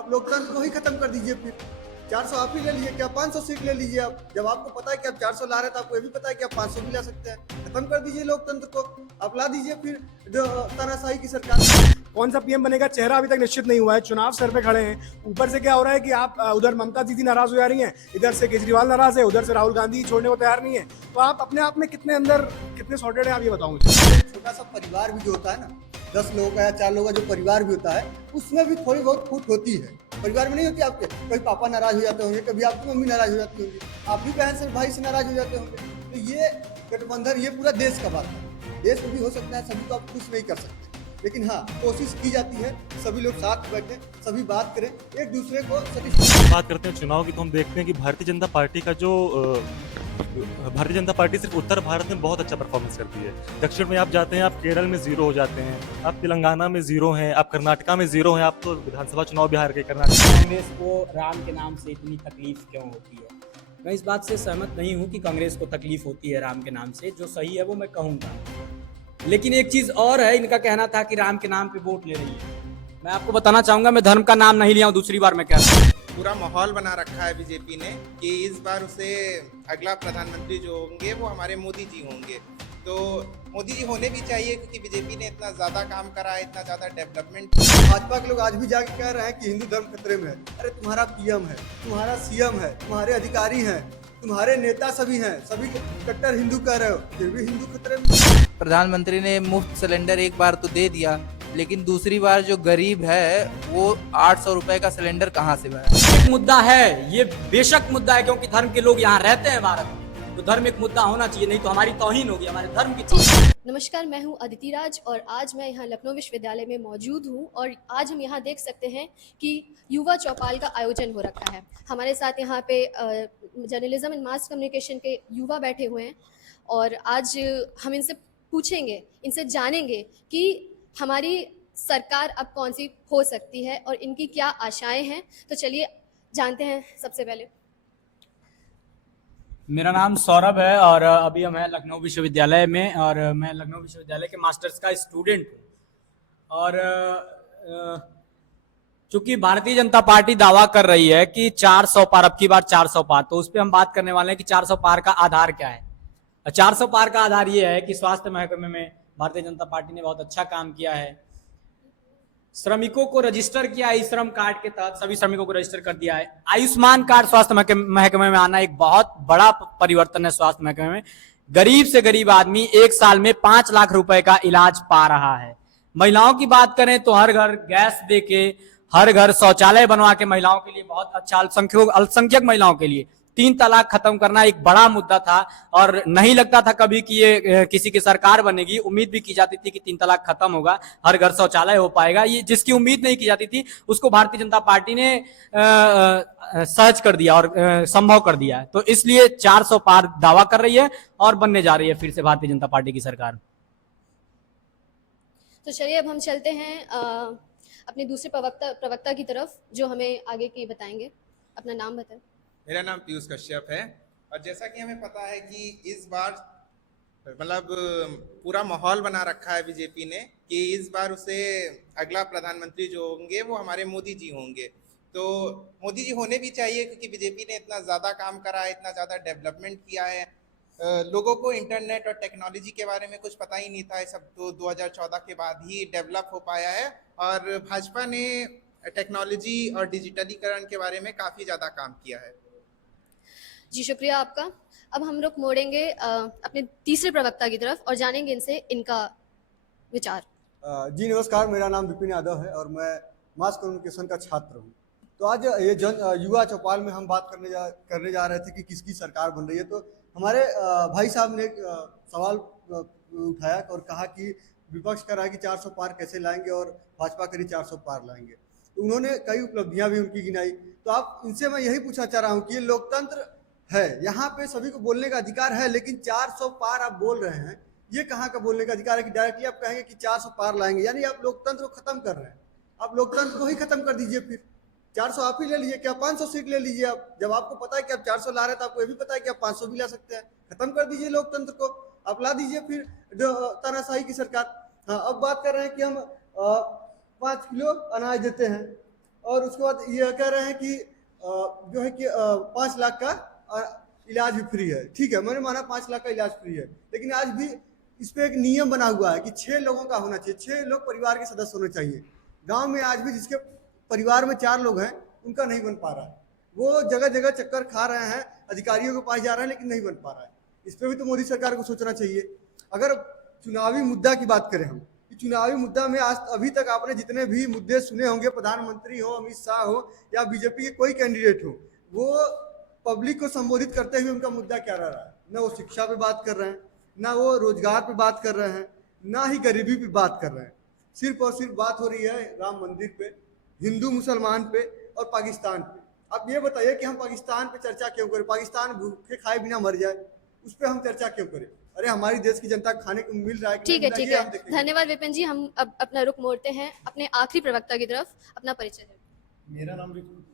आप लोकतंत्र को ही खत्म कर दीजिए फिर। 400 आप ही ले लीजिए, क्या 500 सीट ले लीजिए आप। जब आपको पता है कि आप 400 ला रहे हैं तो आपको ये भी पता है कि आप 500 भी ला सकते हैं। खत्म कर दीजिए लोकतंत्र को, आप ला दीजिए फिर जो तानाशाही की सरकार। कौन सा पीएम बनेगा चेहरा अभी तक निश्चित नहीं हुआ है, चुनाव सर पे खड़े हैं। ऊपर से क्या हो रहा है कि आप उधर ममता दीदी नाराज हो जा रही हैं, इधर से केजरीवाल नाराज है, उधर से राहुल गांधी छोड़ने को तैयार नहीं है। तो आप अपने आप में कितने अंदर कितने सॉर्टेड हैं, आप ये बताओ मुझे। छोटा सा परिवार भी जो होता है ना, 10 लोगों का या 4 लोगों का जो परिवार भी होता है, उसमें भी थोड़ी बहुत फूट होती है। परिवार में नहीं होती आपके, कभी पापा नाराज हो जाते होंगे, कभी आपकी मम्मी नाराज हो जाती होंगी, आप भी बहन से भाई से नाराज हो जाते होंगे। तो ये गठबंधन ये पूरा देश का बात है। देश में भी हो सकता है, सभी को आप खुश नहीं कर सकते, लेकिन हाँ कोशिश की जाती है सभी लोग साथ बैठे, सभी बात करें, एक दूसरे को सेटिस्फाई। बात करते हैं चुनाव की, तो हम देखते हैं कि भारतीय जनता पार्टी का जो भारतीय जनता पार्टी सिर्फ उत्तर भारत में बहुत अच्छा परफॉर्मेंस करती है। दक्षिण में आप जाते हैं, आप केरल में जीरो हो जाते हैं, आप तेलंगाना में जीरो हैं, आप कर्नाटका में जीरो हैं, आप तो विधानसभा चुनाव बिहार के कर्नाटक। कांग्रेस को राम के नाम से इतनी तकलीफ क्यों होती है? मैं इस बात से सहमत नहीं हूं कि कांग्रेस को तकलीफ होती है राम के नाम से। जो सही है वो मैं कहूंगा, लेकिन एक चीज और है, इनका कहना था कि राम के नाम पे वोट ले रही है। मैं आपको बताना चाहूंगा, मैं धर्म का नाम नहीं लिया हूं, दूसरी बार मैं कह रहा हूं। पूरा माहौल बना रखा है बीजेपी ने कि इस बार उसे अगला प्रधानमंत्री जो होंगे वो हमारे मोदी जी होंगे। तो मोदी जी होने भी चाहिए, क्योंकि बीजेपी ने इतना ज़्यादा काम करा है, इतना ज़्यादा डेवलपमेंट। भाजपा के लोग आज भी जाके कह रहे हैं कि हिंदू धर्म खतरे में है। अरे तुम्हारा पीएम है, तुम्हारा सीएम है, तुम्हारे अधिकारी हैं, तुम्हारे नेता सभी हैं, सभी कट्टर हिंदू कह रहे हो, फिर भी हिंदू खतरे में। प्रधानमंत्री ने मुफ्त सिलेंडर एक बार तो दे दिया, लेकिन दूसरी बार जो गरीब है वो 800 रुपए का सिलेंडर कहाँ से भरा? एक मुद्दा है, ये बेशक मुद्दा है, क्योंकि धर्म के लोग यहाँ रहते हैं भारत में, तो धर्म एक मुद्दा होना चाहिए, नहीं तो हमारी तौहीन होगी हमारे धर्म की चीज। नमस्कार, मैं हूं अदिति राज और आज मैं यहाँ लखनऊ विश्वविद्यालय में मौजूद हूं और आज हम यहाँ देख सकते हैं कि युवा चौपाल का आयोजन हो रखा है। हमारे साथ यहाँ पे जर्नलिज्म एंड मास कम्युनिकेशन के युवा बैठे हुए हैं और आज हम इनसे पूछेंगे, इनसे जानेंगे कि हमारी सरकार अब कौन सी हो सकती है और इनकी क्या आशाएं हैं। तो चलिए जानते हैं। सबसे पहले मेरा नाम सौरभ है और अभी हम हैं लखनऊ विश्वविद्यालय में और मैं लखनऊ विश्वविद्यालय के मास्टर्स का स्टूडेंट हूँ। और चूंकि भारतीय जनता पार्टी दावा कर रही है कि 400 पार, अब की बार 400 पार, तो उस पर हम बात करने वाले हैं कि 400 पार का आधार क्या है। 400 पार का आधार ये है कि स्वास्थ्य महकमे में भारतीय जनता पार्टी ने बहुत अच्छा काम किया है। श्रमिकों को रजिस्टर किया है, श्रम कार्ड के तहत सभी श्रमिकों को रजिस्टर कर दिया है। आयुष्मान कार्ड स्वास्थ्य महकमे में आना एक बहुत बड़ा परिवर्तन है। स्वास्थ्य महकमे में गरीब से गरीब आदमी एक साल में 5 लाख रुपए का इलाज पा रहा है। महिलाओं की बात करें तो हर घर गैस देके, हर घर शौचालय बनवा के महिलाओं के लिए बहुत अच्छा, अल्पसंख्यक महिलाओं के लिए 3 तलाक खत्म करना एक बड़ा मुद्दा था और नहीं लगता था कभी कि ये किसी की सरकार बनेगी। उम्मीद भी की जाती थी कि 3 तलाक खत्म होगा, हर घर शौचालय हो पाएगा। ये जिसकी उम्मीद नहीं की जाती थी उसको भारतीय जनता पार्टी ने सहज कर दिया और संभव कर दिया। तो इसलिए 400 पार दावा कर रही है और बनने जा रही है फिर से भारतीय जनता पार्टी की सरकार। तो चलिए अब हम चलते हैं अपने दूसरे प्रवक्ता की तरफ, जो हमें आगे की बताएंगे। अपना नाम बताएं। मेरा नाम पीयूष कश्यप है और जैसा कि हमें पता है कि इस बार मतलब पूरा माहौल बना रखा है बीजेपी ने कि इस बार उसे अगला प्रधानमंत्री जो होंगे वो हमारे मोदी जी होंगे। तो मोदी जी होने भी चाहिए, क्योंकि बीजेपी ने इतना ज़्यादा काम करा है, इतना ज़्यादा डेवलपमेंट किया है। लोगों को इंटरनेट और टेक्नोलॉजी के बारे में कुछ पता ही नहीं था, ये सब तो 2014 के बाद ही डेवलप हो पाया है। और भाजपा ने टेक्नोलॉजी और डिजिटलीकरण के बारे में काफ़ी ज़्यादा काम किया है। जी शुक्रिया आपका। अब हम लोग मोड़ेंगे अपने तीसरे प्रवक्ता की तरफ और जानेंगे इनसे इनका विचार। जी नमस्कार, मेरा नाम विपिन यादव है और मैं मास कम्युनिकेशन का छात्र हूँ। तो आज ये युवा चौपाल में हम बात करने जा रहे थे कि किसकी सरकार बन रही है। तो हमारे भाई साहब ने एक सवाल उठाया और कहा कि विपक्ष कह रहा है कि 400 पार कैसे लाएंगे और भाजपा करीब 400 पार लाएंगे। तो उन्होंने कई उपलब्धियां भी उनकी गिनाई। तो आप इनसे मैं यही पूछना चाह रहा हूँ कि ये लोकतंत्र है, यहाँ पे सभी को बोलने का अधिकार है, लेकिन 400 पार आप बोल रहे हैं, ये कहाँ का बोलने का अधिकार है कि डायरेक्टली आप कहेंगे कि 400 पार लाएंगे? यानी आप लोकतंत्र को खत्म कर रहे हैं। आप लोकतंत्र को ही खत्म कर दीजिए फिर। 400 आप ही ले लीजिए, क्या 500 सीट ले लीजिए आप। जब आपको पता है कि आप 400 ला रहे हैं तो आपको ये भी पता है कि आप 500 भी ला सकते हैं। खत्म कर दीजिए लोकतंत्र को, आप ला दीजिए फिर तानाशाही की सरकार। हाँ, अब बात कर रहे हैं कि हम 5 किलो अनाज देते हैं और उसके बाद ये कह रहे हैं कि जो है कि 5 लाख का इलाज भी फ्री है। ठीक है, मैंने माना 5 लाख का इलाज फ्री है, लेकिन आज भी इस पे एक नियम बना हुआ है कि 6 लोगों का होना चाहिए, 6 लोग परिवार के सदस्य होने चाहिए। गांव में आज भी जिसके परिवार में 4 लोग हैं उनका नहीं बन पा रहा है। वो जगह जगह चक्कर खा रहे हैं, अधिकारियों के पास जा रहे हैं, लेकिन नहीं बन पा रहा है। इस पर भी तो मोदी सरकार को सोचना चाहिए। अगर चुनावी मुद्दा की बात करें हम, कि चुनावी मुद्दा में आज अभी तक आपने जितने भी मुद्दे सुने होंगे, प्रधानमंत्री हो, अमित शाह हो या बीजेपी के कोई कैंडिडेट हो, वो पब्लिक को संबोधित करते हुए उनका मुद्दा क्या रह रहा है? ना वो शिक्षा पे बात कर रहे हैं, ना वो रोजगार पे बात कर रहे हैं, ना ही गरीबी पे बात कर रहे हैं। सिर्फ और सिर्फ बात हो रही है राम मंदिर पे, हिंदू मुसलमान पे और पाकिस्तान पे। आप ये बताइए कि हम पाकिस्तान पे चर्चा क्यों करें? पाकिस्तान भूखे खाए बिना मर जाए, उस पर हम चर्चा क्यों करें? अरे हमारी देश की जनता को खाने को मिल रहा है कि ठीक नहीं है, मिल ठीक रहा है, ये हम है। देखेंगे। धन्यवाद विपिन जी। हम अब अपना रुख मोड़ते हैं अपने आखिरी प्रवक्ता की तरफ। अपना परिचय दें।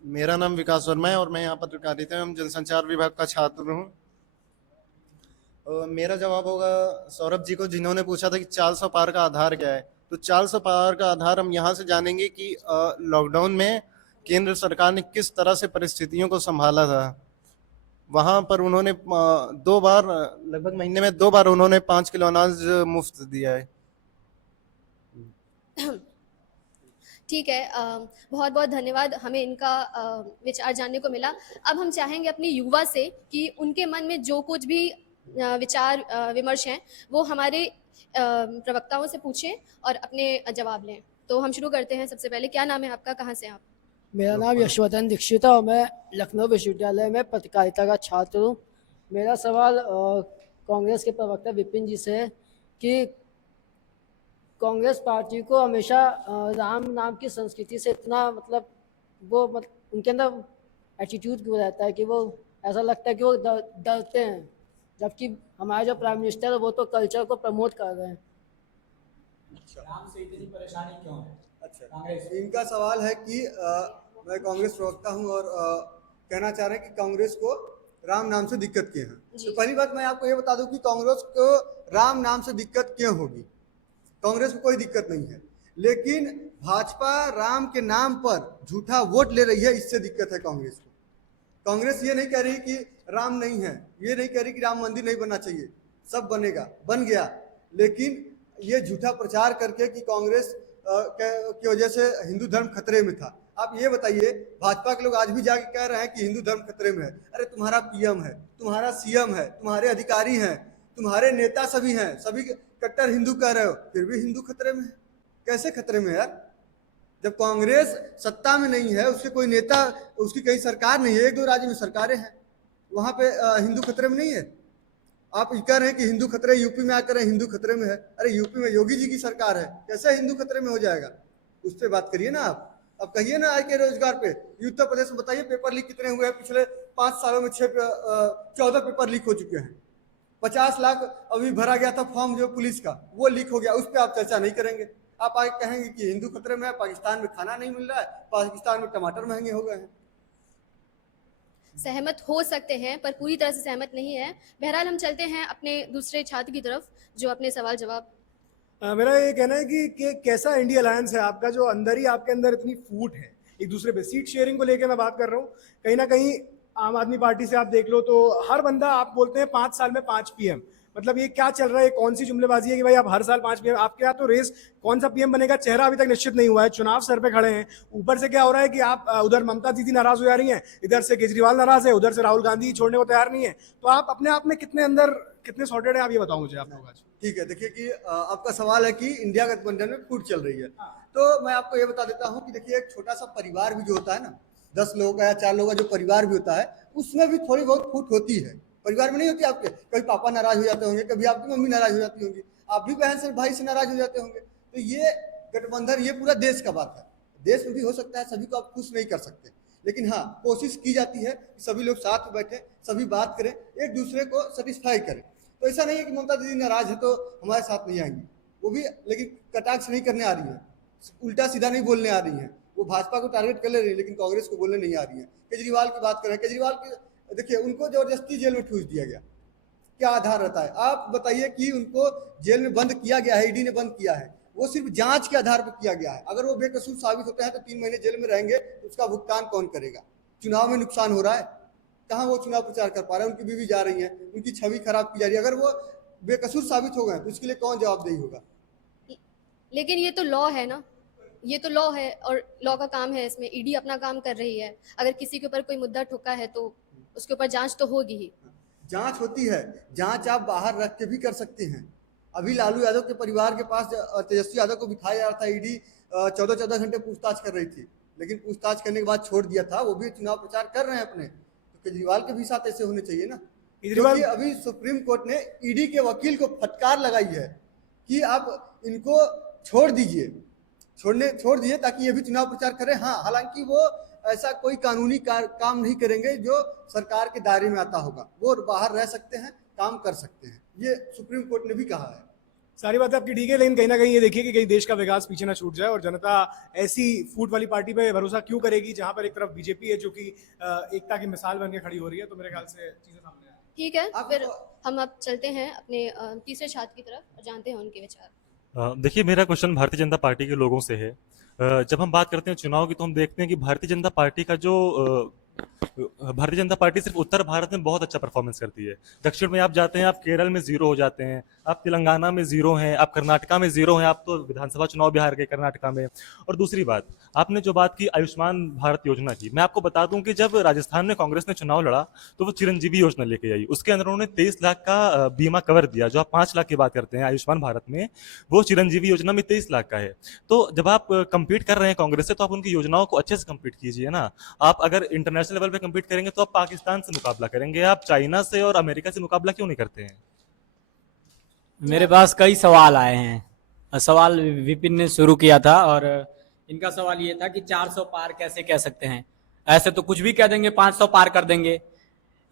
मेरा नाम विकास वर्मा है और मैं यहाँ पत्रकारिता एवं जनसंचार विभाग का छात्र हूँ। मेरा जवाब होगा सौरभ जी को, जिन्होंने पूछा था कि 400 पार का आधार क्या है। तो 400 पार का आधार हम यहाँ से जानेंगे कि लॉकडाउन में केंद्र सरकार ने किस तरह से परिस्थितियों को संभाला था। वहाँ पर उन्होंने 2 बार, लगभग महीने में 2 बार उन्होंने 5 किलो अनाज मुफ्त दिया है। ठीक है, बहुत बहुत धन्यवाद। हमें इनका विचार जानने को मिला। अब हम चाहेंगे अपनी युवा से कि उनके मन में जो कुछ भी विचार विमर्श हैं वो हमारे प्रवक्ताओं से पूछें और अपने जवाब लें। तो हम शुरू करते हैं। सबसे पहले क्या नाम है आपका, कहाँ से हैं आप? मेरा नाम यशवर्धन दीक्षित है और मैं लखनऊ विश्वविद्यालय में पत्रकारिता का छात्र हूँ। मेरा सवाल कांग्रेस के प्रवक्ता विपिन जी से है कि कांग्रेस पार्टी को हमेशा राम नाम की संस्कृति से इतना उनके अंदर एटीट्यूड क्यों रहता है कि वो ऐसा लगता है कि वो डरते हैं, जबकि हमारे जो प्राइम मिनिस्टर है वो तो कल्चर को प्रमोट कर रहे हैं। राम से इतनी परेशानी क्यों है? अच्छा, इनका सवाल है कि मैं कांग्रेस प्रवक्ता हूं और कहना चाह रहे हैं कि कांग्रेस को राम नाम से दिक्कत क्यों है। तो पहली बात मैं आपको ये बता दूं कि कांग्रेस को राम नाम से दिक्कत क्यों होगी। कांग्रेस को कोई दिक्कत नहीं है, लेकिन भाजपा राम के नाम पर झूठा वोट ले रही है, इससे दिक्कत है कांग्रेस को। कांग्रेस ये नहीं कह रही कि राम नहीं है, ये नहीं कह रही कि राम मंदिर नहीं बनना चाहिए, सब बनेगा, बन गया, लेकिन ये झूठा प्रचार करके कि कांग्रेस की वजह से हिंदू धर्म खतरे में था। आप ये बताइए, भाजपा के लोग आज भी जाके कह रहे हैं कि हिंदू धर्म खतरे में है। अरे तुम्हारा पीएम है, तुम्हारा सीएम है, तुम्हारे अधिकारी हैं, तुम्हारे नेता सभी हैं, सभी कट्टर हिंदू कह रहे हो, फिर भी हिंदू खतरे में है। कैसे खतरे में है यार? जब कांग्रेस सत्ता में नहीं है, उसके कोई नेता, उसकी कहीं सरकार नहीं है, 1-2 राज्य में सरकारें हैं, वहां पे हिंदू खतरे में नहीं है। आप कह रहे हैं कि हिंदू खतरे, यूपी में आकर हिंदू खतरे में है। अरे यूपी में योगी जी की सरकार है, कैसे हिंदू खतरे में हो जाएगा? उस पर बात करिए ना आप। अब कहिए ना आज के रोजगार पे। उत्तर प्रदेश में बताइए पेपर लीक कितने हुए हैं पिछले 5 सालों में? 14 पेपर लीक हो चुके हैं। 50 लाख अभी भरा गया था फॉर्म जो पुलिस का, वो लीक हो गया, उस पर आप चर्चा नहीं करेंगे। आप आगे कहेंगे कि हिंदू खतरे में है, पाकिस्तान में खाना नहीं मिल रहा है, पाकिस्तान में टमाटर महंगे हो गए हैं। सहमत हो सकते हैं पर पूरी तरह से सहमत नहीं है। बहरहाल हम चलते हैं अपने दूसरे छात्र की तरफ जो अपने सवाल जवाब। मेरा ये कहना है कि कैसा इंडिया अलायंस है आपका, जो अंदर ही आपके अंदर इतनी फूट है एक दूसरे पे। सीट शेयरिंग को लेकर मैं बात कर रहा हूँ। कहीं ना कहीं आम आदमी पार्टी से आप देख लो तो हर बंदा, आप बोलते हैं 5 साल में 5 पीएम, मतलब ये क्या चल रहा है? कौन सी जुमलेबाजी है कि भाई आप हर साल 5 पीएम? आपके यहाँ तो रेस कौन सा पीएम बनेगा चेहरा अभी तक निश्चित नहीं हुआ है, चुनाव सर पे खड़े हैं। ऊपर से क्या हो रहा है कि आप उधर ममता दीदी नाराज हो जा रही हैं, इधर से केजरीवाल नाराज है, उधर से राहुल गांधी छोड़ने को तैयार नहीं है। तो आप अपने आप में कितने सॉर्टेड है, आप ये बताओ मुझे आप लोग आज। ठीक है, देखिए कि आपका सवाल है कि इंडिया गठबंधन में फूट चल रही है। तो मैं आपको ये बता देता हूँ कि देखिए एक छोटा सा परिवार भी जो होता है ना, 10 लोगों का या 4 लोगों का जो परिवार भी होता है, उसमें भी थोड़ी बहुत फूट होती है। परिवार में नहीं होती आपके? कभी पापा नाराज हो जाते होंगे, कभी आपकी मम्मी नाराज हो जाती होंगी, आप भी बहन से भाई से नाराज हो जाते होंगे। तो ये गठबंधन, ये पूरा देश का बात है। देश में भी हो सकता है, सभी को आप खुश नहीं कर सकते, लेकिन हाँ कोशिश की जाती है कि सभी लोग साथ में बैठे, सभी बात करें, एक दूसरे को सेटिस्फाई करें। तो ऐसा नहीं है कि ममता दीदी नाराज है तो हमारे साथ नहीं आएंगी, वो भी, लेकिन कटाक्ष नहीं करने आ रही है, उल्टा सीधा नहीं बोलने आ रही है। वो भाजपा को टारगेट कर ले रही है लेकिन कांग्रेस को बोलने नहीं आ रही है। केजरीवाल की बात करें, केजरीवाल की देखिए, उनको जबरदस्ती जेल में ठूस दिया गया, क्या आधार रहता है? आप बताइए कि उनको जेल में बंद किया गया है, ईडी ने बंद किया है, वो सिर्फ जांच के आधार पर किया गया है। अगर वो बेकसूर साबित होते हैं तो 3 महीने जेल में रहेंगे, तो उसका भुगतान कौन करेगा? चुनाव में नुकसान हो रहा है, कहाँ वो चुनाव प्रचार कर पा रहे हैं? उनकी बीवी जा रही है, उनकी छवि खराब की जा रही है। अगर वो बेकसूर साबित हो गए तो इसके लिए कौन जवाबदेही होगा? लेकिन ये तो लॉ है ना, ये तो लॉ है और लॉ का काम है, इसमें ईडी अपना काम कर रही है। अगर किसी के ऊपर कोई मुद्दा ठुका है तो उसके ऊपर जांच तो होगी ही। जांच होती है, जांच आप बाहर रख के भी कर सकते हैं। अभी लालू यादव के परिवार के पास तेजस्वी यादव को बिठाया जा रहा था, ईडी 14-14 घंटे पूछताछ कर रही थी, लेकिन पूछताछ करने के बाद छोड़ दिया था। वो भी चुनाव प्रचार कर रहे हैं अपने, तो केजरीवाल के भी साथ ऐसे होने चाहिए ना। क्योंकि अभी सुप्रीम कोर्ट ने ईडी के वकील को फटकार लगाई है कि आप इनको छोड़ दीजिए ताकि ये भी चुनाव प्रचार करें। हाँ, हालांकि वो ऐसा कोई कानूनी काम नहीं करेंगे जो सरकार के दायरे में आता होगा, वो बाहर रह सकते हैं, काम कर सकते हैं, ये सुप्रीम कोर्ट ने भी कहा है। सारी बातें आपकी ठीक है, लेकिन कहीं ना कहीं ये देखिए कि कहीं देश का विकास पीछे ना छूट जाए और जनता ऐसी फूट वाली पार्टी पे भरोसा क्यों करेगी जहां पर एक तरफ बीजेपी है जो कि एकता की मिसाल बन के खड़ी हो रही है। तो मेरे ख्याल से चीजें सामने आए। ठीक है, फिर हम अब चलते हैं अपने तीसरे छात्र की तरफ और जानते हैं उनके विचार। देखिए, मेरा क्वेश्चन भारतीय जनता पार्टी के लोगों से है। जब हम बात करते हैं चुनाव की, तो हम देखते हैं कि भारतीय जनता पार्टी का जो भारतीय जनता पार्टी सिर्फ उत्तर भारत में बहुत अच्छा परफॉर्मेंस करती है। दक्षिण में आप जाते हैं, आप केरल में 0 हो जाते हैं, आप तेलंगाना में 0 हैं, आप कर्नाटका में 0 हैं, आप तो विधानसभा चुनाव भी हार गए कर्नाटका में। और दूसरी बात, आपने जो बात की आयुष्मान भारत योजना की, मैं आपको बता दूं कि जब राजस्थान में कांग्रेस ने चुनाव लड़ा तो वो चिरंजीवी योजना लेके आई। उसके अंदर उन्होंने 23 लाख का बीमा कवर दिया। जो आप 5 लाख की बात करते हैं आयुष्मान भारत में, वो चिरंजीवी योजना में 23 लाख का है। तो जब आप कम्पीट कर रहे हैं कांग्रेस से, तो आप उनकी योजनाओं को अच्छे से कम्पीट कीजिए ना। आप अगर इंटरनेशनल लेवल पे कम्पीट करेंगे तो आप पाकिस्तान से मुकाबला करेंगे, आप चाइना से और अमेरिका से मुकाबला क्यों नहीं करते हैं? मेरे पास कई सवाल आए हैं। सवाल विपिन ने शुरू किया था और इनका सवाल ये था कि 400 पार कैसे कह सकते हैं? ऐसे तो कुछ भी कह देंगे, 500 पार कर देंगे।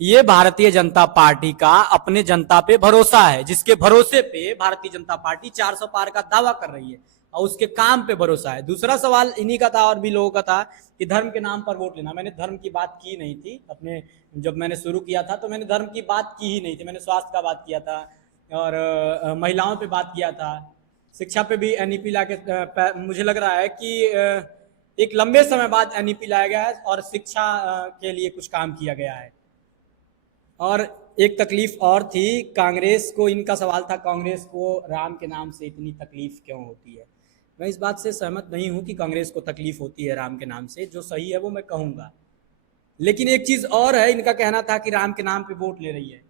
ये भारतीय जनता पार्टी का अपने जनता पे भरोसा है, जिसके भरोसे पे भारतीय जनता पार्टी 400 पार का दावा कर रही है और उसके काम पे भरोसा है। दूसरा सवाल इन्हीं का था और भी लोगों का था कि धर्म के नाम पर वोट लेना। मैंने धर्म की बात की नहीं थी अपने, जब मैंने शुरू किया था तो मैंने धर्म की बात की ही नहीं थी। मैंने स्वास्थ्य का बात किया था और महिलाओं पे बात किया था, शिक्षा पे भी एनईपी लाके मुझे लग रहा है कि एक लंबे समय बाद एनईपी लाया गया है और शिक्षा के लिए कुछ काम किया गया है। और एक तकलीफ और थी कांग्रेस को, इनका सवाल था कांग्रेस को राम के नाम से इतनी तकलीफ क्यों होती है। मैं इस बात से सहमत नहीं हूं कि कांग्रेस को तकलीफ होती है राम के नाम से, जो सही है वो मैं कहूँगा। लेकिन एक चीज़ और है, इनका कहना था कि राम के नाम पे वोट ले रही है।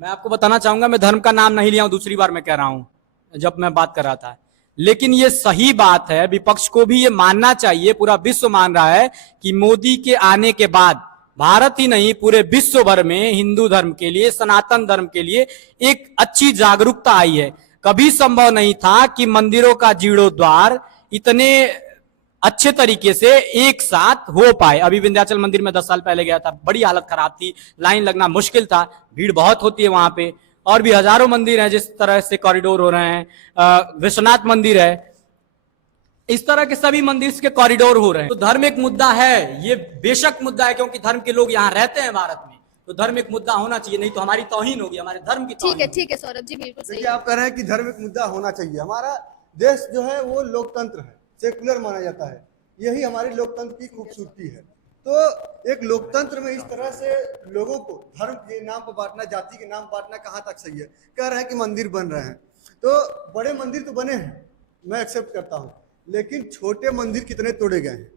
मैं आपको बताना चाहूँगा, मैं धर्म का नाम नहीं लिया हूँ, दूसरी बार मैं कह रहा हूँ जब मैं बात कर रहा था। लेकिन ये सही बात है, विपक्ष को भी ये मानना चाहिए, पूरा विश्व मान रहा है कि मोदी के आने के बाद भारत ही नहीं पूरे विश्व भर में हिंदू धर्म के लिए, सनातन धर्म के लिए एक अच्छी जागरूकता आई है। कभी संभव नहीं था कि मंदिरों का जीर्णोद्धार इतने अच्छे तरीके से एक साथ हो पाए। अभी विंध्याचल मंदिर में 10 साल पहले गया था, बड़ी हालत खराब थी, लाइन लगना मुश्किल था, भीड़ बहुत होती है वहां पे। और भी हजारों मंदिर हैं जिस तरह से कॉरिडोर हो रहे हैं, विश्वनाथ मंदिर है, इस तरह के सभी मंदिर के कॉरिडोर हो रहे हैं। तो धर्म एक मुद्दा है, ये बेशक मुद्दा है, क्योंकि धर्म के लोग यहाँ रहते हैं भारत में, तो धर्म एक मुद्दा होना चाहिए, नहीं तो हमारी तौहीन होगी, हमारे धर्म की तौहीन। ठीक है सौरभ जी, बिल्कुल सही। देखिए, आप कह रहे हैं कि धर्म एक मुद्दा होना चाहिए। हमारा देश जो है वो लोकतंत्र है, सेकुलर माना जाता है, यही हमारी लोकतंत्र की खूबसूरती है। तो एक लोकतंत्र में इस तरह से लोगों को धर्म के नाम पर बांटना, जाति के नाम पर बांटना कहाँ तक सही है? कह रहे हैं कि मंदिर बन रहे हैं, तो बड़े मंदिर तो बने हैं, मैं एक्सेप्ट करता हूँ, लेकिन छोटे मंदिर कितने तोड़े गए हैं?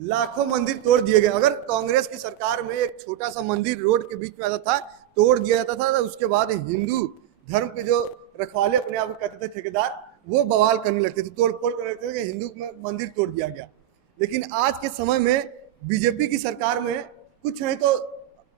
लाखों मंदिर तोड़ दिए गए। अगर कांग्रेस की सरकार में एक छोटा सा मंदिर रोड के बीच में आता था, तोड़ दिया जाता था, तो उसके बाद हिंदू धर्म के जो रखवाले अपने आप को कहते थे ठेकेदार, वो बवाल करने लगते थे, तोड़ फोड़ करने लगते थे कि हिंदू मंदिर तोड़ दिया गया। लेकिन आज के समय में बीजेपी की सरकार में कुछ नहीं तो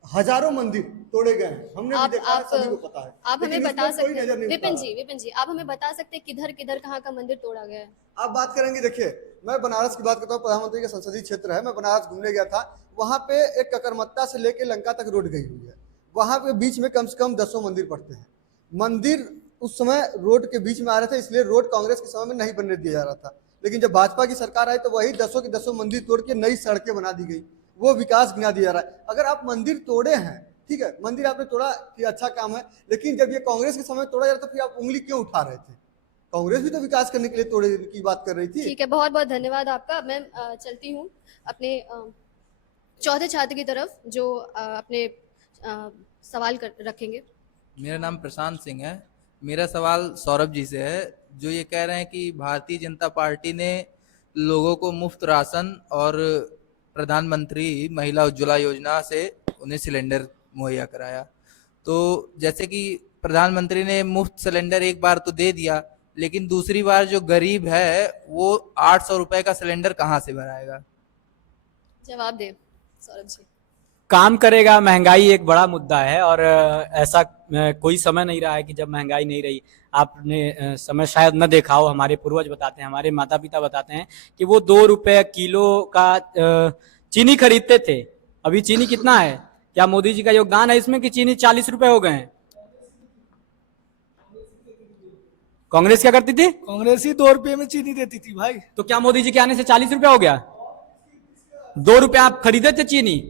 हजारों मंदिर तोड़े गए हैं, हमने भी देखा है, सभी को पता है। आप हमें बता सकते हैं विपिन जी, आप हमें बता सकते हैं किधर किधर कहाँ का मंदिर तोड़ा गया है? आप बात करेंगे, देखिए मैं बनारस की बात करता हूँ, प्रधानमंत्री का संसदीय क्षेत्र है, मैं बनारस घूमने गया था, वहाँ पे एक ककरमत्ता से लेके लंका तक रोड गई हुई है, वहाँ पे बीच में कम से कम 10 मंदिर पड़ते हैं। मंदिर उस समय रोड के बीच में आ रहे थे, इसलिए रोड कांग्रेस के समय में नहीं बनने दिया जा रहा था। लेकिन जब भाजपा की सरकार आई तो वही 10 के 10 मंदिर तोड़ के नई सड़कें बना दी गई, वो विकास गिना दिया जा रहा है। अगर आप मंदिर तोड़े हैं, ठीक है, मंदिर आपने तोड़ा कि अच्छा काम है, लेकिन जब ये कांग्रेस के समय तोड़ा जा रहा था, फिर आप उंगली क्यों उठा रहे थे? कांग्रेस भी तो विकास करने के लिए तोड़े की बात कर रही थी। ठीक है, बहुत बहुत धन्यवाद आपका। मैं चलती हूँ अपने चौथे छात्र की तरफ जो अपने सवाल रखेंगे। मेरा नाम प्रशांत सिंह है। मेरा सवाल सौरभ जी से है, जो ये कह रहे हैं कि भारतीय जनता पार्टी ने लोगों को मुफ्त राशन और प्रधानमंत्री महिला उज्ज्वला योजना से उन्हें सिलेंडर मुहैया कराया। तो जैसे कि प्रधानमंत्री ने मुफ्त सिलेंडर एक बार तो दे दिया, लेकिन दूसरी बार जो गरीब है वो 800 रुपए का सिलेंडर कहाँ से भराएगा? जवाब दे सौरभ जी। काम करेगा। महंगाई एक बड़ा मुद्दा है और ऐसा कोई समय नहीं रहा है कि जब महंगाई नहीं रही। आपने समय शायद न देखा हो, हमारे पूर्वज बताते हैं, हमारे माता पिता बताते हैं कि वो 2 रुपए किलो का चीनी खरीदते थे। अभी चीनी कितना है? क्या मोदी जी का योगदान है इसमें कि चीनी 40 रुपए हो गए हैं? कांग्रेस क्या करती थी? कांग्रेस ही 2 रुपये में चीनी देती थी भाई। तो क्या मोदी जी के आने से 40 रुपए हो गया? 2 रुपए आप खरीदे थे चीनी?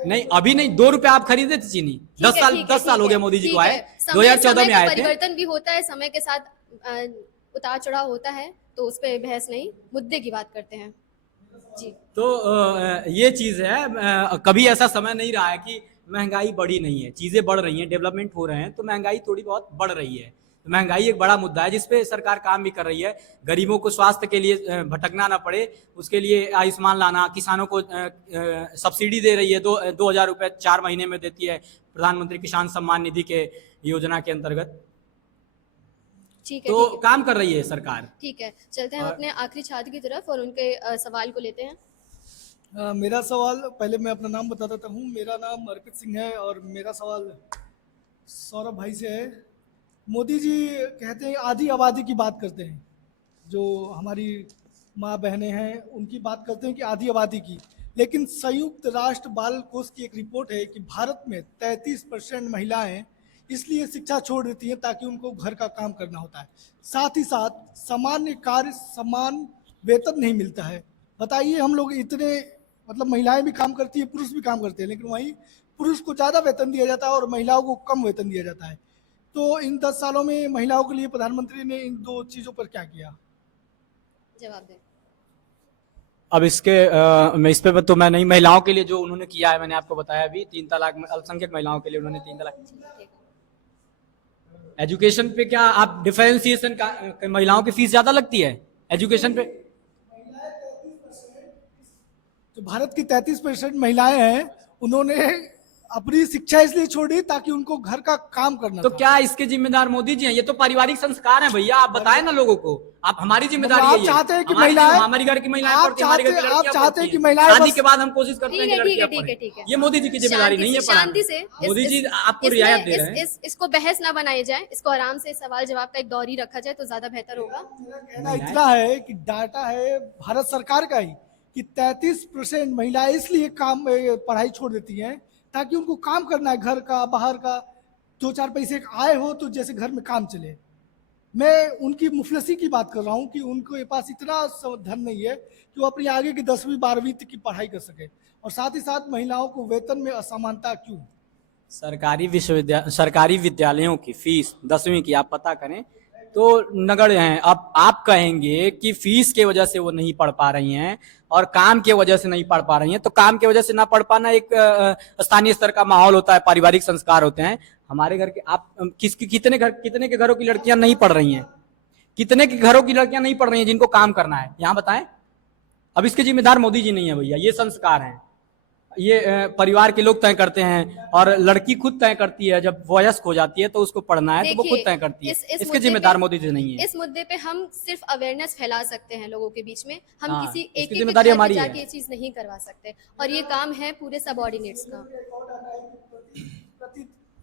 नहीं, अभी नहीं, 2 रुपए आप खरीदे थे चीनी। 10 साल हो गए मोदी जी को आए, 2014 में आए थे। परिवर्तन भी होता है, समय के साथ उतार चढ़ाव होता है, तो उस पर बहस नहीं, मुद्दे की बात करते हैं जी। तो ये चीज है, कभी ऐसा समय नहीं रहा है कि महंगाई बढ़ी नहीं है। चीजें बढ़ रही हैं, डेवलपमेंट हो रहे हैं, तो महंगाई थोड़ी बहुत बढ़ रही है। तो महंगाई एक बड़ा मुद्दा है जिसपे सरकार काम भी कर रही है। गरीबों को स्वास्थ्य के लिए भटकना ना पड़े, उसके लिए आयुष्मान लाना, किसानों को सब्सिडी दे रही है, 2,000 रुपए 4 महीने में देती है प्रधानमंत्री किसान सम्मान निधि के योजना के अंतर्गत। ठीक है, तो ठीक है, काम कर रही है सरकार। ठीक है। चलते हैं अपने आखिरी छात्र की तरफ और उनके सवाल को लेते हैं। मेरा सवाल, पहले मैं अपना नाम बता देता हूँ। मेरा नाम अर्पित सिंह है और मेरा सवाल सौरभ भाई से है। मोदी जी कहते हैं आधी आबादी की बात करते हैं, जो हमारी माँ बहनें हैं उनकी बात करते हैं कि आधी आबादी की, लेकिन संयुक्त राष्ट्र बाल कोष की एक रिपोर्ट है कि भारत में 33% महिलाएं इसलिए शिक्षा छोड़ देती हैं ताकि उनको घर का काम करना होता है। साथ ही साथ सामान्य कार्य समान वेतन नहीं मिलता है। बताइए, हम लोग इतने, मतलब महिलाएं भी काम करती है, पुरुष भी काम करते हैं, लेकिन वहीं पुरुष को ज़्यादा वेतन दिया जाता है और महिलाओं को कम वेतन दिया जाता है। तो इन 10 सालों में महिलाओं के लिए प्रधानमंत्री ने इन 2 चीज़ों पर क्या किया? जवाब दें। अब मैं इस पे तो मैं नहीं, महिलाओं के लिए जो उन्होंने किया है मैंने आपको बताया अभी, 3 तलाक में अल्पसंख्यक महिलाओं के लिए उन्होंने 3 तलाक। एजुकेशन पे क्या आप डिफरेंशिएशन का, महिलाओं की फीस ज्यादा लगती है एजुकेशन पे? जो भारत की 33% महिलाएं हैं, उन्होंने अपनी शिक्षा इसलिए छोड़ी ताकि उनको घर का काम करना तो था। क्या इसके जिम्मेदार मोदी जी हैं? ये तो पारिवारिक संस्कार हैं भैया, आप बताएं ना लोगों को। आप, हमारी जिम्मेदारी आप है ये। चाहते हैं कि हमारी महिलाएं, हमारी घर की महिलाएं आप पढ़ती हैं, हमारे घर की लड़कियां चाहते हैं पढ़ती कि हैं। महिलाएं शादी बस- के बाद हम कोशिश करते हैं ठीक कि है, ठीक है, लड़कियां ठीक है, पढ़ें। ठीक है। ये मोदी जी की जिम्मेदारी नहीं है पढ़ाना। शांति से मोदी जी आपको रियायत दे रहे हैं। इसको बहस ना बनाई जाए, इसको आराम से सवाल जवाब का एक दौर ही रखा जाए तो ज्यादा बेहतर होगा। कहना इतना है कि डाटा है भारत सरकार का ही कि 33% महिलाएं इसलिए पढ़ाई छोड़ देती हैं ताकि उनको काम करना है, घर का, बाहर का, 2-4 पैसे आए हो तो जैसे घर में काम चले। मैं उनकी मुफलसी की बात कर रहा हूँ कि उनके पास इतना धन नहीं है कि वो अपनी आगे की 10वीं 12वीं तक की पढ़ाई कर सके। और साथ ही साथ महिलाओं को वेतन में असमानता क्यों? सरकारी विद्यालयों की फीस 10वीं की आप पता करें तो नगण्य हैं। अब आप कहेंगे कि फीस के वजह से वो नहीं पढ़ पा रही हैं और काम के वजह से नहीं पढ़ पा रही हैं, तो काम के वजह से ना पढ़ पाना एक स्थानीय स्तर का माहौल होता है, पारिवारिक संस्कार होते हैं। हमारे घर के आप कितने के घरों की लड़कियां नहीं पढ़ रही हैं? कितने के घरों की लड़कियां नहीं पढ़ रही हैं जिनको काम करना है? यहाँ बताएं। अब इसके जिम्मेदार मोदी जी नहीं है भैया, ये संस्कार हैं, ये परिवार के लोग तय करते हैं और लड़की खुद तय करती है। जब वयस्क हो जाती है तो उसको पढ़ना है तो वो खुद तय करती है। इसके जिम्मेदार मोदी जी नहीं है। इस मुद्दे पे हम सिर्फ अवेयरनेस फैला सकते हैं लोगों के बीच में। हम हाँ, किसी इसकी एक जिम्मेदारी हमारी है। जाके ये चीज नहीं करवा सकते और ये काम है पूरे सबऑर्डिनेट्स का।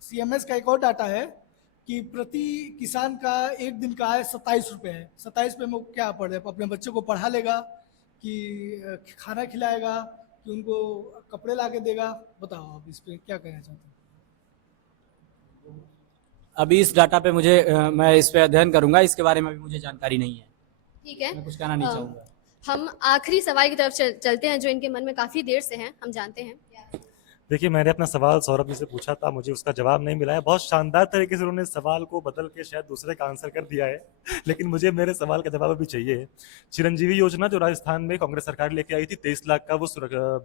CMS का एक और डाटा है कि प्रति किसान का एक दिन का आय 27 रुपये है। 27 पे वो क्या पढ़े, अपने बच्चों को पढ़ा लेगा कि खाना खिलाएगा कि उनको कपड़े ला के देगा? बताओ आप इस पे क्या कहना चाहते हैं? अभी इस डाटा पे मैं इस पे अध्ययन करूंगा, इसके बारे में भी मुझे जानकारी नहीं है। ठीक है, मैं कुछ कहना नहीं चाहूंगा। हम आखिरी सवाल की तरफ चलते हैं जो इनके मन में काफी देर से हैं, हम जानते हैं। देखिए, मैंने अपना सवाल सौरभ जी से पूछा था, मुझे उसका जवाब नहीं मिला है। बहुत शानदार तरीके से उन्होंने सवाल को बदल के शायद दूसरे का आंसर कर दिया है, लेकिन मुझे मेरे सवाल का जवाब अभी चाहिए। चिरंजीवी योजना जो राजस्थान में कांग्रेस सरकार लेके आई थी, 23 लाख का वो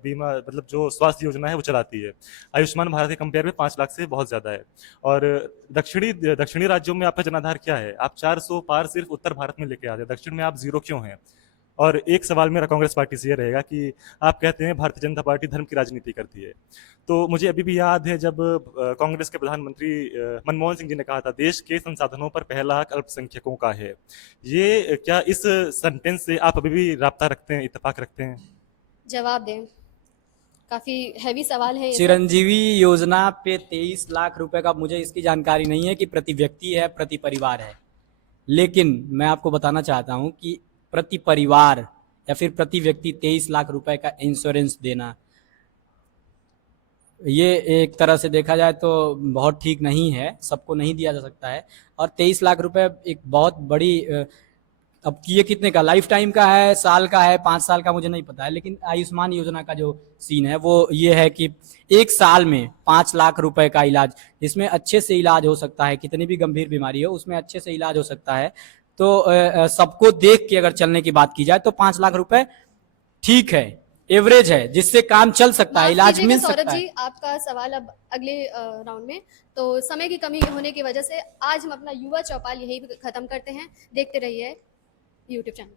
बीमा, मतलब जो स्वास्थ्य योजना है वो चलाती है। आयुष्मान भारत के कंपेयर में 5 लाख से बहुत ज्यादा है। और दक्षिणी राज्यों में आपका जनाधार क्या है? आप 400 पार सिर्फ उत्तर भारत में लेके आते हैं, दक्षिण में आप 0 क्यों हैं? और एक सवाल मेरा कांग्रेस पार्टी से ये रहेगा कि आप कहते हैं भारतीय जनता पार्टी धर्म की राजनीति करती है, तो मुझे अभी भी याद है जब कांग्रेस के प्रधानमंत्री मनमोहन सिंह जी ने कहा था, देश के संसाधनों पर पहला हक अल्पसंख्यकों का है। ये क्या इस सेंटेंस से आप अभी भी राब्ता रखते हैं, इत्तेफाक रखते हैं? जवाब दें, काफी हैवी सवाल है ये सब। चिरंजीवी योजना पे 23 लाख रुपए का मुझे इसकी जानकारी नहीं है कि प्रति व्यक्ति है, प्रति परिवार है, लेकिन मैं आपको बताना चाहता हूं कि प्रति परिवार या फिर प्रति व्यक्ति 23 लाख रुपए का इंश्योरेंस देना, ये एक तरह से देखा जाए तो बहुत ठीक नहीं है, सबको नहीं दिया जा सकता है। और 23 लाख रुपए एक बहुत बड़ी अब ये कितने का, लाइफ टाइम का है, साल का है, 5 साल का, मुझे नहीं पता है। लेकिन आयुष्मान योजना का जो सीन है वो ये है कि एक साल में 5 लाख रुपए का इलाज, जिसमें अच्छे से इलाज हो सकता है, कितनी भी गंभीर बीमारी हो उसमें अच्छे से इलाज हो सकता है। तो सबको देख के अगर चलने की बात की जाए तो 5 लाख रुपए ठीक है, एवरेज है, जिससे काम चल सकता है, इलाज मिल सौरभ सकता जी, है। आपका सवाल अब अगले राउंड में, तो समय की कमी होने की वजह से आज हम अपना युवा चौपाल यही खत्म करते हैं। देखते रहिए यूट्यूब चैनल।